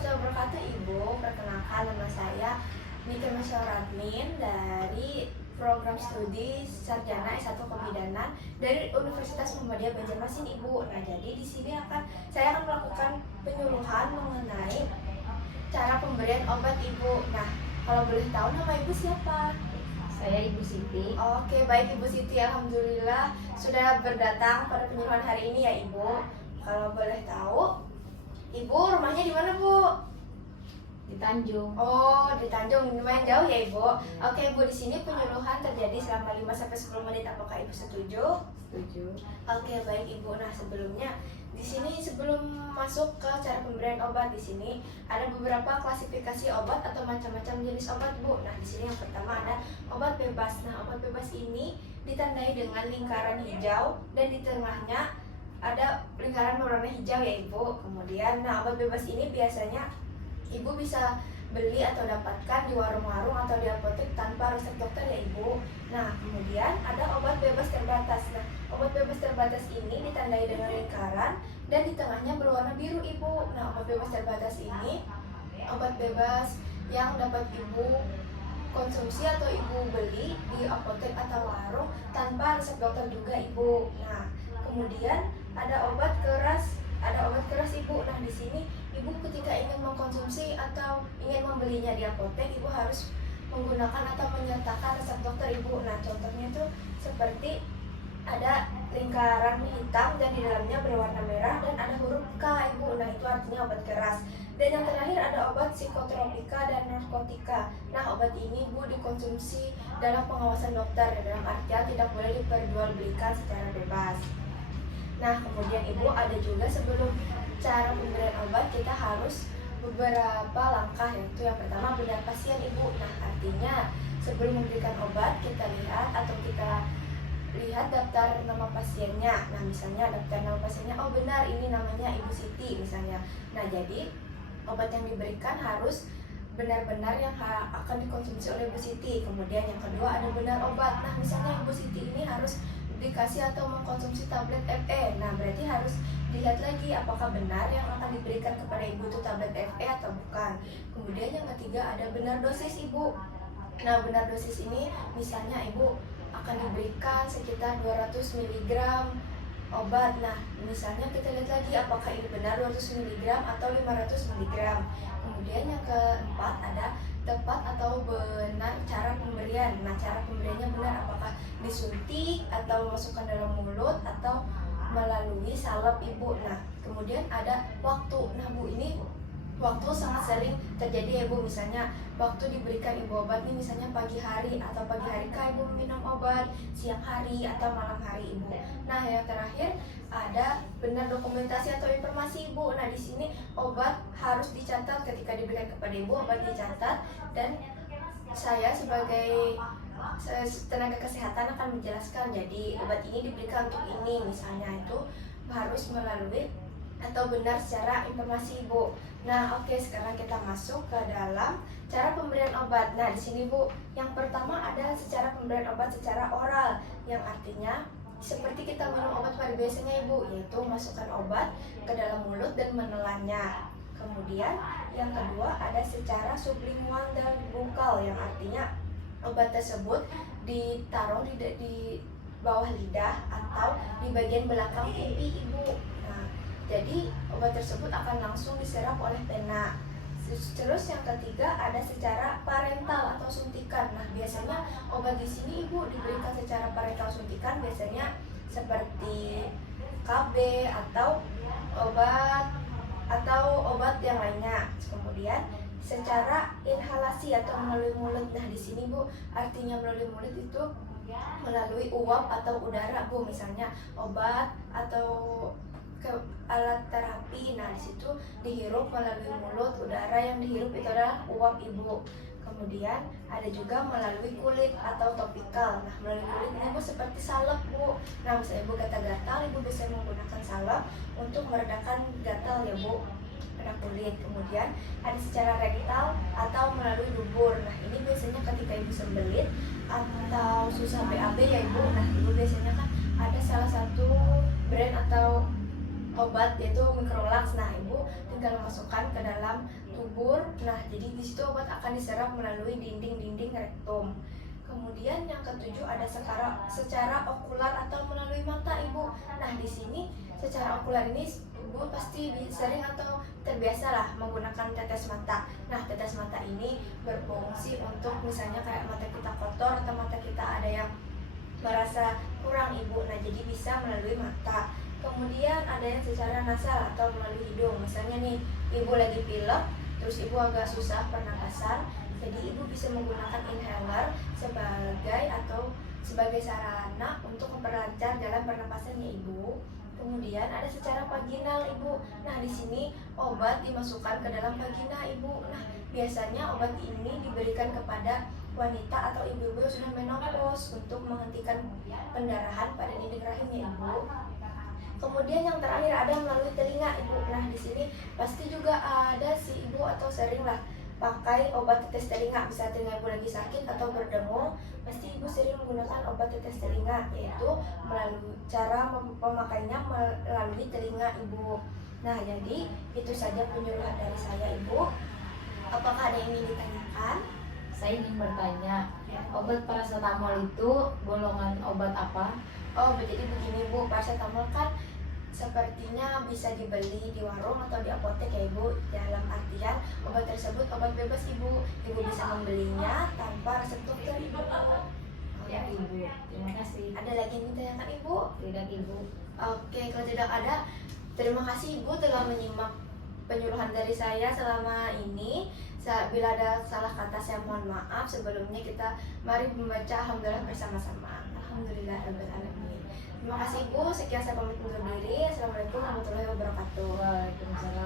warahmatullahi wabarakatuh, Ibu. Perkenalkan, nama saya Nike Masyawaradmin dari program studi sarjana S1 Kebidanan dari Universitas Muhammadiyah Banjarmasin, Ibu. Nah, jadi di sini saya akan melakukan penyuluhan mengenai cara pemberian obat, Ibu. Nah, kalau boleh tahu nama Ibu siapa? Saya Ibu Siti. Oke, baik Ibu Siti. Alhamdulillah sudah berdatang pada penyuluhan hari ini ya, Ibu. Kalau boleh tahu, Ibu rumahnya di mana, Bu? Di Tanjung. Oh, di Tanjung, lumayan jauh ya, Ibu. Oke, Bu, di sini penyuluhan terjadi selama 5-10 menit. Apakah Ibu setuju? Setuju. Oke, baik Ibu. Nah, sebelumnya di sini sebelum masuk ke cara pemberian obat, di sini ada beberapa klasifikasi obat atau macam-macam jenis obat, Bu. Nah, di sini yang pertama ada obat bebas. Nah, obat bebas ini ditandai dengan lingkaran hijau dan di tengahnya ada lingkaran berwarna hijau ya, Ibu. Kemudian, nah, obat bebas ini biasanya Ibu bisa beli atau dapatkan di warung-warung atau di apotek tanpa resep dokter ya, Ibu. Nah, kemudian ada obat bebas terbatas. Nah, obat bebas terbatas ini ditandai dengan lingkaran dan di tengahnya berwarna biru, Ibu. Nah, obat bebas terbatas ini obat bebas yang dapat Ibu konsumsi atau Ibu beli di apotek atau warung tanpa resep dokter juga, Ibu. Nah, kemudian ada obat keras, Ibu. Nah, di sini Ibu ketika ingin mengkonsumsi atau ingin membelinya di apotek, Ibu harus menggunakan atau menyertakan resep dokter, Ibu. Nah, contohnya itu seperti ada lingkaran hitam dan di dalamnya berwarna merah dan ada huruf K, Ibu. Nah, itu artinya obat keras. Dan yang terakhir ada obat psikotropika dan narkotika. Nah, obat ini, Bu, dikonsumsi dalam pengawasan dokter, dalam artian tidak boleh diperjualbelikan secara bebas. Nah, kemudian Ibu ada juga sebelum cara pemberian obat kita harus beberapa langkah, yaitu yang pertama benar pasien, Ibu. Nah, artinya sebelum memberikan obat kita lihat daftar nama pasiennya. Nah, misalnya daftar nama pasiennya, oh benar ini namanya Ibu Siti misalnya. Nah, jadi obat yang diberikan harus benar-benar yang akan dikonsumsi oleh Ibu Siti. Kemudian yang kedua ada benar obat. Nah, misalnya Ibu Siti ini harus dikasih atau mengkonsumsi tablet FE. Nah, berarti harus dilihat lagi apakah benar yang akan diberikan kepada Ibu itu tablet FE atau bukan. Kemudian yang ketiga ada benar dosis, Ibu. Nah, benar dosis ini misalnya Ibu akan diberikan sekitar 200 mg obat. Nah, misalnya kita lihat lagi apakah ini benar 200 mg atau 500 mg. Kemudian yang keempat ada tepat atau benar cara pemberian. Nah, cara pemberiannya benar apakah disuntik atau masukkan dalam mulut atau melalui salep, Ibu. Nah, kemudian ada waktu. Nah, Bu, ini waktu sangat sering terjadi ya, Bu. Misalnya waktu diberikan Ibu obat ini misalnya pagi hari atau pagi hari Ibu minum obat, siang hari atau malam hari, Ibu. Nah, yang terakhir ada benar dokumentasi atau informasi, Ibu. Nah, di sini obat harus dicatat ketika diberikan kepada Ibu, obat dicatat dan saya sebagai tenaga kesehatan akan menjelaskan jadi obat ini diberikan untuk ini misalnya, itu harus melalui atau benar secara informasi, Bu. Nah, oke, sekarang kita masuk ke dalam cara pemberian obat. Nah, di sini, Bu, yang pertama ada secara pemberian obat secara oral, yang artinya seperti kita minum obat pada biasanya, Ibu, yaitu masukkan obat ke dalam mulut dan menelannya. Kemudian yang kedua ada secara sublingual dan bungkal, yang artinya obat tersebut ditaruh di bawah lidah atau di bagian belakang pipi, Ibu. Nah, jadi obat tersebut akan langsung diserap oleh pena. Terus yang ketiga ada secara parental atau suntikan. Nah, biasanya obat di sini, Ibu, diberikan secara parental suntikan biasanya seperti KB atau obat yang lainnya. Kemudian secara inhalasi atau melalui mulut. Nah, di sini, Bu, artinya melalui mulut itu melalui uap atau udara, Bu. Misalnya obat atau alat terapi. Nah, di situ dihirup melalui mulut, udara yang dihirup itu adalah uap, Ibu. Kemudian ada juga melalui kulit atau topikal. Nah, melalui kulit ini, Bu, seperti salep, Bu. Nah, misalnya Ibu gatal-gatal, Ibu bisa menggunakan salep untuk meredakan gatal ya, Bu, pada kulit. Kemudian ada secara rektal atau melalui dubur. Nah, ini biasanya ketika Ibu sembelit atau susah BAB ya, Ibu. Nah, Ibu biasanya kan ada salah satu brand atau obat yaitu Microlax. Nah, ibu tinggal memasukkan ke dalam tubur. Nah, jadi di situ obat akan diserap melalui dinding-dinding rektum. Kemudian yang ketujuh ada secara okular atau melalui mata ibu. Nah, di sini secara okular ini ibu pasti sering atau terbiasa lah menggunakan tetes mata. Nah, tetes mata ini berfungsi untuk misalnya kayak mata kita kotor atau mata kita ada yang merasa kurang ibu. Nah, jadi bisa melalui mata. Kemudian ada yang secara nasal atau melalui hidung. Misalnya nih, ibu lagi pilek, terus ibu agak susah pernapasan, jadi ibu bisa menggunakan inhaler sebagai sarana untuk memperlancar jalan pernapasannya ibu. Kemudian ada secara vaginal ibu. Nah, di sini obat dimasukkan ke dalam vagina ibu. Nah, biasanya obat ini diberikan kepada wanita atau ibu-ibu yang sudah menopause untuk menghentikan pendarahan pada dinding rahimnya ibu. Kemudian yang terakhir ada melalui telinga ibu. Nah, di sini pasti juga ada si ibu atau sering lah pakai obat tetes telinga. Bisa telinga ibu lagi sakit atau berdengung, pasti ibu sering menggunakan obat tetes telinga, yaitu melalui cara pemakainya melalui telinga ibu. Nah, jadi itu saja penyuluhan dari saya ibu. Apakah ada yang ingin ditanyakan? Saya ingin bertanya, obat paracetamol itu golongan obat apa? Oh, jadi begini bu, paracetamol kan sepertinya bisa dibeli di warung atau di apotek ya ibu. Dalam artian obat tersebut obat bebas ibu. Ibu bisa membelinya tanpa resep dokter ibu. Ya ibu, terima kasih. Ada lagi yang ditanyakan ibu? Tidak ibu. Oke, kalau tidak ada, terima kasih ibu telah menyimak penyuluhan dari saya selama ini. Bila ada salah kata saya mohon maaf. Sebelumnya kita mari membaca alhamdulillah bersama-sama. Alhamdulillahirobbilalamin. Terima kasih ibu. Sekian saya pamit undur diri. Assalamualaikum warahmatullahi wabarakatuh. Waalaikumsalam.